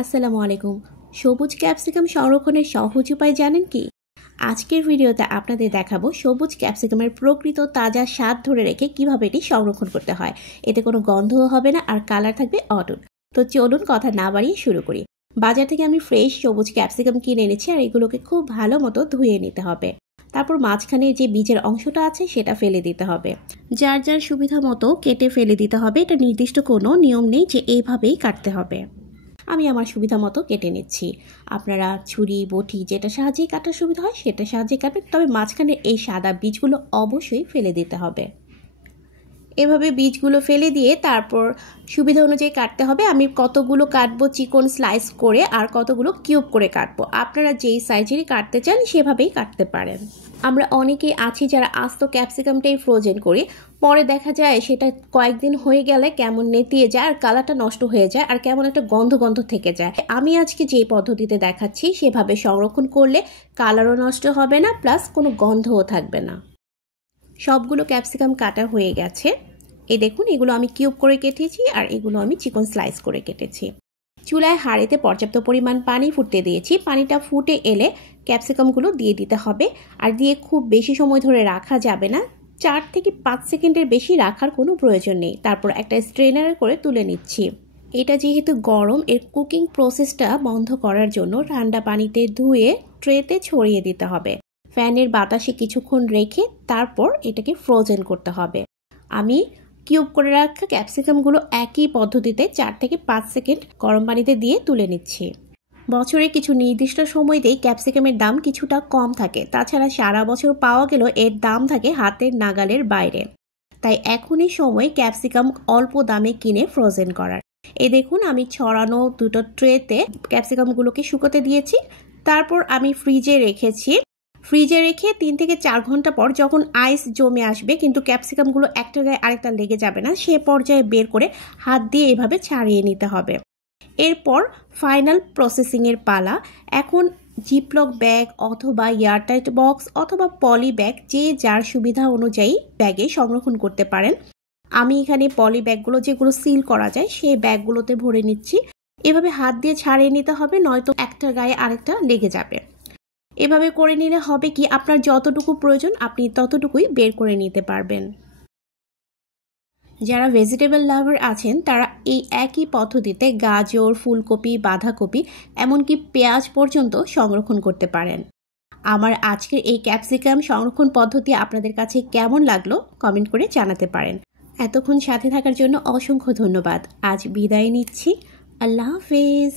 আসসালামু আলাইকুম। সবুজ ক্যাপসিকাম সংরক্ষণের সহজ উপায় জানেন কি? আজকের ভিডিওতে আপনাদের দেখাবো সবুজ ক্যাপসিকামের প্রকৃত তাজা স্বাদ ধরে রেখে কিভাবে এটি সংরক্ষণ করতে হয়। এতে কোনো গন্ধও হবে না আর কালার থাকবে অটুট। তো চলুন কথা না বাড়িয়ে শুরু করি। বাজার থেকে আমি ফ্রেশ সবুজ ক্যাপসিকাম কিনে এনেছি আর এগুলোকে খুব ভালো মতো ধুয়ে নিতে হবে। তারপর মাঝখানে যে বীজের অংশটা আছে সেটা ফেলে দিতে হবে। যার যার সুবিধা মতো কেটে ফেলে দিতে হবে। এটা নির্দিষ্ট কোনো নিয়ম নেই যে এইভাবেই কাটতে হবে। আমি আমার সুবিধা মতো কেটে নিচ্ছি। আপনারা ছুরি বটি যেটা সাহায্যে কাটার সুবিধা হয় সেটা সাহায্যে কাটবেন, তবে মাঝখানে এই সাদা বীজগুলো অবশ্যই ফেলে দিতে হবে। এভাবে বীজগুলো ফেলে দিয়ে তারপর সুবিধা অনুযায়ী কাটতে হবে। আমি কতগুলো কাটবো চিকন স্লাইস করে আর কতগুলো কিউব করে কাটবো। আপনারা যেই সাইজেরই কাটতে চান সেভাবেই কাটতে পারেন। আমরা অনেকেই আছি যারা আস্ত ক্যাপসিকামটাই ফ্রোজেন করি, পরে দেখা যায় সেটা কয়েকদিন হয়ে গেলে কেমন নেতিয়ে যায় আর কালারটা নষ্ট হয়ে যায় আর কেমন একটা গন্ধ গন্ধ থেকে যায়। আমি আজকে যে পদ্ধতিতে দেখাচ্ছি সেভাবে সংরক্ষণ করলে কালারও নষ্ট হবে না, প্লাস কোনো গন্ধও থাকবে না। সবগুলো ক্যাপসিকাম কাটা হয়ে গেছে। এই দেখুন, এগুলো আমি কিউব করে কেটেছি আর এগুলো আমি চিকন স্লাইস করে কেটেছি। চুলায় হাঁড়িতে পর্যাপ্ত পরিমাণ পানি ফুটতে দিয়েছি। পানিটা ফুটে এলে ক্যাপসিকামগুলো দিয়ে দিতে হবে আর দিয়ে খুব বেশি সময় ধরে রাখা যাবে না। 4 থেকে 5 সেকেন্ডের বেশি রাখার কোনো প্রয়োজন নেই। তারপর একটা স্ট্রেনারে করে তুলে নিচ্ছি। এটা যেহেতু গরম, এর কুকিং প্রসেসটা বন্ধ করার জন্য ঠান্ডা পানিতে ধুয়ে ট্রেতে ছড়িয়ে দিতে হবে। ফ্যানের বাতাসে কিছুক্ষণ রেখে তারপর এটাকে ফ্রোজেন করতে হবে। আমি কিউব করে রাখা ক্যাপসিকামগুলো একই পদ্ধতিতে 4 থেকে 5 সেকেন্ড গরম পানিতে দিয়ে তুলে নিচ্ছি। বছরে কিছু নির্দিষ্ট সময়তেই ক্যাপসিকামের দাম কিছুটা কম থাকে, তাছাড়া সারা বছর পাওয়া গেলেও এর দাম থাকে হাতের নাগালের বাইরে। তাই এখনই সময় ক্যাপসিকাম অল্প দামে কিনে ফ্রোজেন করার। এই দেখুন, আমি ছড়ানো দুটো ট্রেতে ক্যাপসিকামগুলোকে শুকোতে দিয়েছি। তারপর আমি ফ্রিজে রেখেছি। ফ্রিজে রেখে 3 থেকে 4 ঘন্টা পর যখন আইস জমে আসবে কিন্তু ক্যাপসিকামগুলো একটার গায়ে আরেকটা লেগে যাবে না, সে পর্যায়ে বের করে হাত দিয়ে এভাবে ছাড়িয়ে নিতে হবে। এরপর ফাইনাল প্রসেসিংয়ের পালা। এখন জিপলক ব্যাগ অথবা এয়ারটাইট বক্স অথবা পলি ব্যাগ, যে যার সুবিধা অনুযায়ী ব্যাগে সংরক্ষণ করতে পারেন। আমি এখানে পলি ব্যাগগুলো যেগুলো সিল করা যায় সেই ব্যাগগুলোতে ভরে নিচ্ছি। এভাবে হাত দিয়ে ছাড়িয়ে নিতে হবে, নয়তো একটার গায়ে আরেকটা লেগে যাবে। এভাবে করে নিলে হবে কি, আপনার যতটুকু প্রয়োজন আপনি ততটুকুই বের করে নিতে পারবেন। যারা ভেজিটেবল লাভার আছেন তারা এই একই পদ্ধতিতে গাজর, ফুলকপি, বাঁধাকপি এমনকি পেঁয়াজ পর্যন্ত সংরক্ষণ করতে পারেন। আমার আজকের এই ক্যাপসিকাম সংরক্ষণ পদ্ধতি আপনাদের কাছে কেমন লাগলো কমেন্ট করে জানাতে পারেন। এতক্ষণ সাথে থাকার জন্য অসংখ্য ধন্যবাদ। আজ বিদায় নিচ্ছি। আল্লাহ হাফেজ।